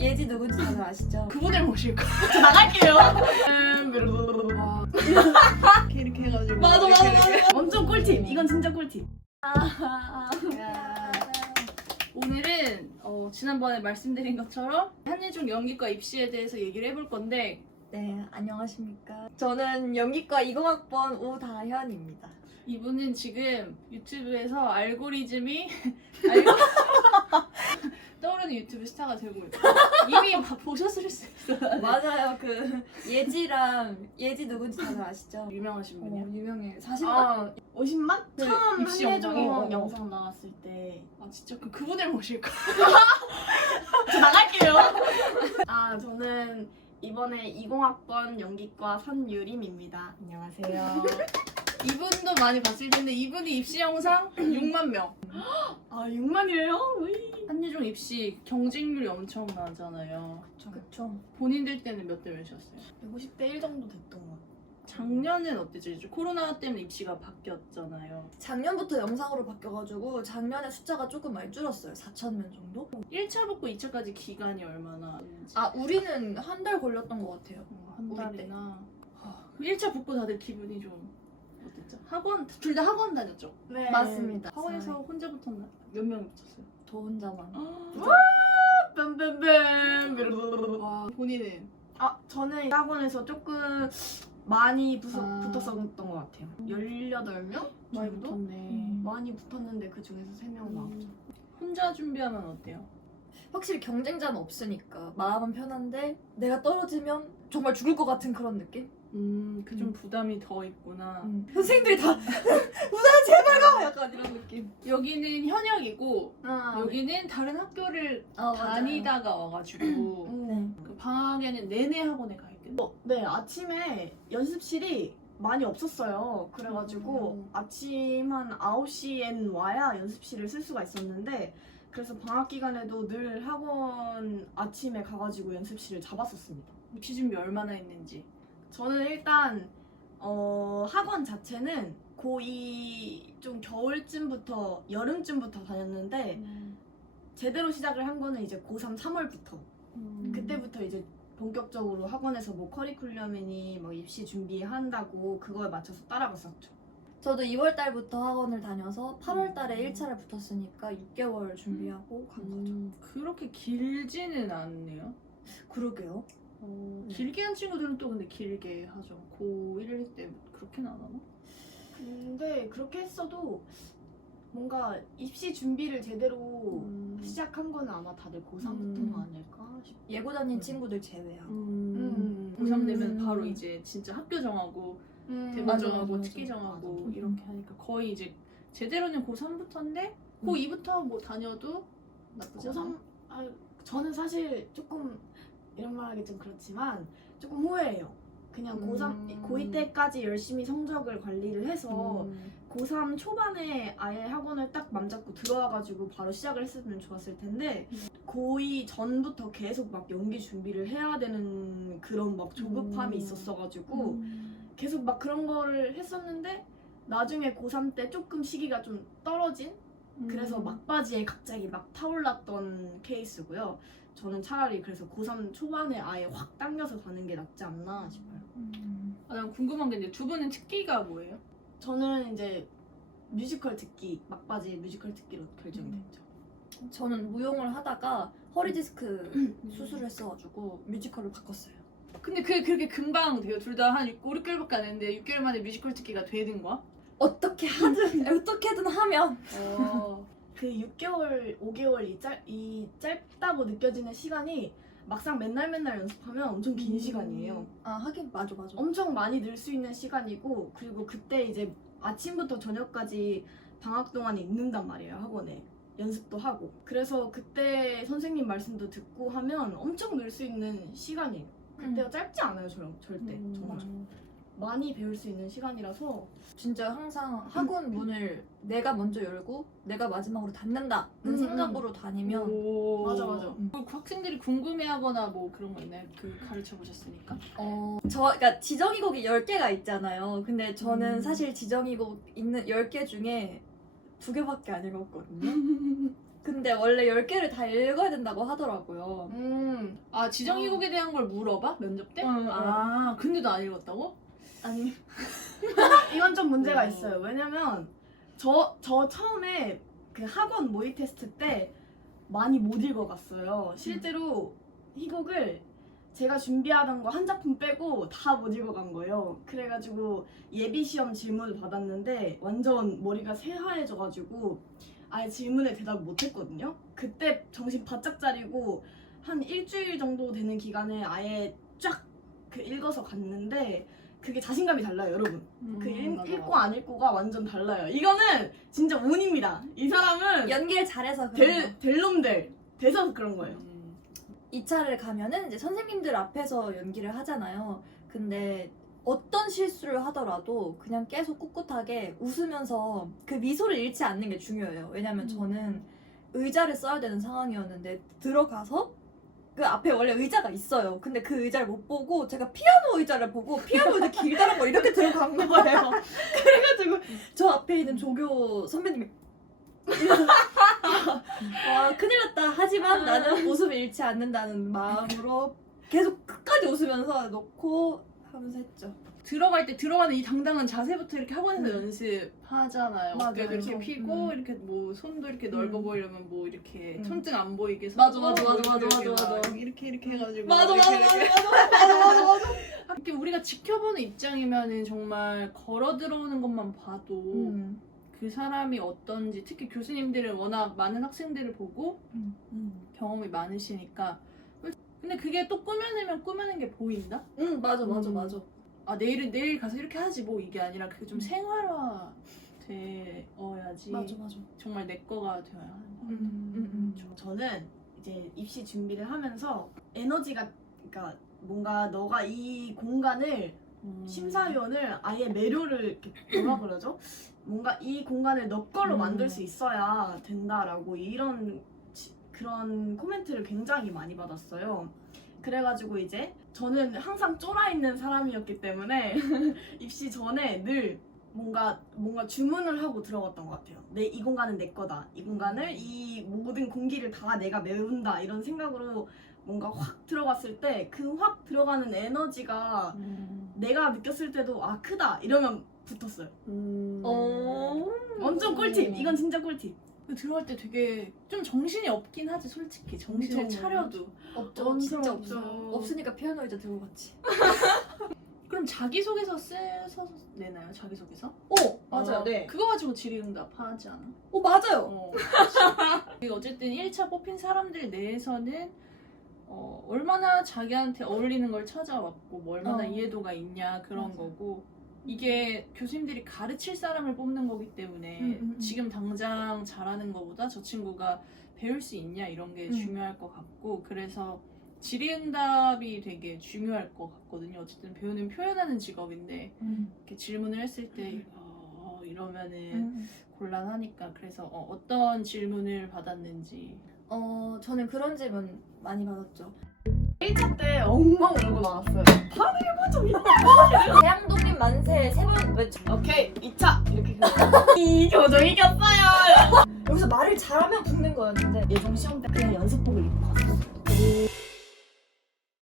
예지 누군지 다들 아시죠? 그분을 모실까? 저 나갈게요. 와. 이렇게 해가지고. 맞아. 엄청 꿀팁. 이건 진짜 꿀팁. 아. 오늘은 지난번에 말씀드린 것처럼 한예종 연기과 입시에 대해서 얘기를 해볼 건데 네, 안녕하십니까. 저는 연기과 20학번 오다현입니다. 이분은 지금 유튜브에서 알고리즘이 떠오르는 유튜브 스타가 되고 있어요. 이미 보셨을 수 있어요. 맞아요. 그 예지 누군지 다들 아시죠? 유명하신 분이요. 유명해요. 40만? 아, 50만? 네, 처음 입시 한예종 영상이? 영상 나왔을 때 진짜 그분을 모실까? 저 나갈게요. 저는 이번에 20학번 연기과 선유림입니다. 안녕하세요. 이분도 많이 봤을 텐데 이분이 입시 영상 6만 명. 6만이에요? 한예종 입시 경쟁률이 엄청 나잖아요. 그쵸. 본인들 때는 몇 대 몇이었어요? 150대 1 정도 됐던 것 같아요. 작년은 어땠지? 이제 코로나 때문에 입시가 바뀌었잖아요. 작년부터 영상으로 바뀌어가지고 작년에 숫자가 조금 많이 줄었어요. 4,000명 정도? 1차 붙고 2차까지 기간이 얼마나 되는지. 우리는 한 달 걸렸던 것 같아요. 한 우리 달이나. 1차 붙고 다들 기분이 좀 어땠죠? 학원 둘 다 학원 다녔죠? 네. 맞습니다. 학원에서 혼자 붙었나? 몇 명 붙었어요? 저 혼자만. 뱀뱀뱀. 와 본인은 저는 학원에서 조금 많이 아. 붙었었던 것 같아요. 18명? 많이 정도? 붙었네. 많이 붙었는데 그 중에서 3명 나왔죠. 혼자 준비하면 어때요? 확실히 경쟁자는 없으니까 마음은 편한데 내가 떨어지면 정말 죽을 것 같은 그런 느낌? 그 좀 부담이 더 있구나. 선생님들이 다 우다 제발 가! 약간 이런 느낌. 여기는 현역이고 네. 여기는 다른 학교를 맞아요. 다니다가 와가지고 네. 그 방학에는 내내 학원에 가 있거든. 네, 아침에 연습실이 많이 없었어요. 그래가지고 아침 한 9시엔 와야 연습실을 쓸 수가 있었는데 그래서 방학 기간에도 늘 학원 아침에 가가지고 연습실을 잡았었습니다. 입시 준비 얼마나 했는지. 저는 일단 학원 자체는 고2 좀 겨울쯤부터 여름쯤부터 다녔는데 제대로 시작을 한 거는 이제 고3 3월부터 그때부터 이제 본격적으로 학원에서 뭐 커리큘럼이니 뭐 입시 준비한다고 그거에 맞춰서 따라갔었죠. 저도 2월 달부터 학원을 다녀서 8월 달에 1차를 붙었으니까 6개월 준비하고 간 거죠. 그렇게 길지는 않네요. 그러게요. 길게 한 친구들은 또 근데 길게 하죠. 고1일 때 그렇게는 안 하나? 근데 그렇게 했어도 뭔가 입시 준비를 제대로 시작한 거는 아마 다들 고3부터가 아닐까 싶어요. 예고 다닌 친구들 제외하고. 고3 되면 바로 이제 진짜 학교 정하고 대본 맞아, 정하고 맞아, 특기 맞아. 정하고 맞아. 이렇게 하니까 거의 이제 제대로는 고3부터인데 고2부터 뭐 다녀도 나쁘지 않아. 저는 사실 조금 이런 말 하기 좀 그렇지만 조금 후회해요. 그냥 고2 때까지 열심히 성적을 관리를 해서 고3 초반에 아예 학원을 딱 맘잡고 들어와가지고 바로 시작을 했으면 좋았을 텐데 고2 전부터 계속 막 연기 준비를 해야 되는 그런 막 조급함이 있었어가지고 계속 막 그런 거를 했었는데 나중에 고3 때 조금 시기가 좀 떨어진 그래서 막바지에 갑자기 막 타올랐던 케이스고요. 저는 차라리 그래서 고3 초반에 아예 확 당겨서 가는 게 낫지 않나 싶어요. 난 궁금한 게 이제 두 분은 특기가 뭐예요? 저는 이제 뮤지컬 듣기, 막바지 뮤지컬 듣기로 결정됐죠. 저는 무용을 하다가 허리 디스크 수술을 했어가지고 뮤지컬로 바꿨어요. 근데 그게 그렇게 금방 돼요? 둘 다 한 6개월밖에 안 했는데 6개월 만에 뮤지컬 특기가 되는 거야? 어떻게든 하면 그 6개월, 5개월 이 짧다고 느껴지는 시간이 막상 맨날 연습하면 엄청 긴 시간이에요. 하긴 맞아. 엄청 많이 늘 수 있는 시간이고 그리고 그때 이제 아침부터 저녁까지 방학 동안에 있는단 말이에요, 학원에. 연습도 하고. 그래서 그때 선생님 말씀도 듣고 하면 엄청 늘 수 있는 시간이에요. 그때가 짧지 않아요, 절대. 정말. 많이 배울 수 있는 시간이라서 진짜 항상 학원 문을 내가 먼저 열고 내가 마지막으로 닫는다는 생각으로 다니면 맞아. 그 학생들이 궁금해하거나 뭐 그런 거 있나요? 그 가르쳐 보셨으니까. 그러니까 지정이곡이 10개가 있잖아요. 근데 저는 사실 지정이곡 있는 10개 중에 2개밖에 안 읽었거든요. 근데 원래 10개를 다 읽어야 된다고 하더라고요. 아 지정이곡에 대한 걸 물어봐? 면접 때? 응, 아 근데도 안 읽었다고? 아니 이건 좀 문제가 있어요. 왜냐면 저 처음에 그 학원 모의 테스트 때 많이 못 읽어갔어요. 실제로 희곡을 제가 준비하던 거 한 작품 빼고 다 못 읽어간 거예요. 그래가지고 예비 시험 질문을 받았는데 완전 머리가 새하얘져가지고 아예 질문에 대답을 못했거든요. 그때 정신 바짝 차리고 한 일주일 정도 되는 기간에 아예 쫙 그 읽어서 갔는데 그게 자신감이 달라요, 여러분. 그 읽고 안 읽고가 완전 달라요. 이거는 진짜 운입니다. 이 사람은 연기를 잘해서 그런 거. 될 놈들 돼서 그런 거예요. 2차를 가면은 이제 선생님들 앞에서 연기를 하잖아요. 근데 어떤 실수를 하더라도 그냥 계속 꿋꿋하게 웃으면서 그 미소를 잃지 않는 게 중요해요. 왜냐면 저는 의자를 써야 되는 상황이었는데 들어가서 그 앞에 원래 의자가 있어요. 근데 그 의자를 못 보고 제가 피아노 의자를 보고 피아노 의자 길다란 거 이렇게 들어간 거예요. 그래가지고 저 앞에 있는 조교 선배님이 와 큰일 났다. 하지만 나는 웃음을 잃지 않는다는 마음으로 계속 끝까지 웃으면서 놓고 하면서 했죠. 들어갈 때 들어가는 이 당당한 자세부터 이렇게 학원에서 연습하잖아요. 맞아요. 어깨도 이렇게 그래서, 피고 이렇게 뭐 손도 이렇게 넓어 보이려면 뭐 이렇게 손등 안 보이게 맞아, 서고 맞아, 뭐 맞아, 맞아, 이렇게 맞아, 막 맞아. 이렇게 해가지고 맞아 이렇게 맞아 이렇게. 맞아. 이렇게 우리가 지켜보는 입장이면은 정말 걸어 들어오는 것만 봐도 그 사람이 어떤지, 특히 교수님들은 워낙 많은 학생들을 보고 경험이 많으시니까. 근데 그게 또 꾸며내면 꾸며낸 게 보인다? 맞아 맞아. 아 내일 가서 이렇게 하지 뭐 이게 아니라 그게 좀 생활화 되어야지 맞아. 정말 내 거가 되어야 하는 거. 저는 이제 입시 준비를 하면서 에너지가, 그러니까 뭔가 너가 이 공간을 심사위원을 아예 매료를 이렇게 뭐라 그러죠? 뭔가 이 공간을 너 걸로 만들 수 있어야 된다라고 그런 코멘트를 굉장히 많이 받았어요. 그래가지고 이제 저는 항상 쫄아 있는 사람이었기 때문에 입시 전에 늘 뭔가 주문을 하고 들어갔던 것 같아요. 이 공간은 내 거다. 이 공간을 이 모든 공기를 다 내가 메운다. 이런 생각으로 뭔가 확 들어갔을 때 그 확 들어가는 에너지가 내가 느꼈을 때도 아 크다 이러면 붙었어요. 완전 꿀팁. 이건 진짜 꿀팁. 들어갈 때 되게 좀 정신이 없긴 하지 솔직히. 정신을 엄청 차려도. 없죠. 엄청 진짜 없죠. 없어요. 없으니까 피아노 의자 들고 갔지. 그럼 자기소개서 써서 내나요? 자기소개서? 맞아요. 네. 그거 가지고 질의응답 하지 않아? 맞아요. 어쨌든 1차 뽑힌 사람들 내에서는 얼마나 자기한테 어울리는 걸 찾아왔고 뭐 얼마나 이해도가 있냐 그런 맞아. 거고, 이게 교수님들이 가르칠 사람을 뽑는 거기 때문에 지금 당장 잘하는 것보다 저 친구가 배울 수 있냐 이런 게 중요할 것 같고, 그래서 질의응답이 되게 중요할 것 같거든요. 어쨌든 배우는 표현하는 직업인데 이렇게 질문을 했을 때 이러면은 곤란하니까. 그래서 어떤 질문을 받았는지. 저는 그런 질문 많이 받았죠. 1차 때 엉망 울고 나왔어요. 대양동님 만세 3번 외쳐. 오케이 2차 이렇게 이 교정 이겼어요. 여기서 말을 잘하면 붙는 거였는데 예종 시험 때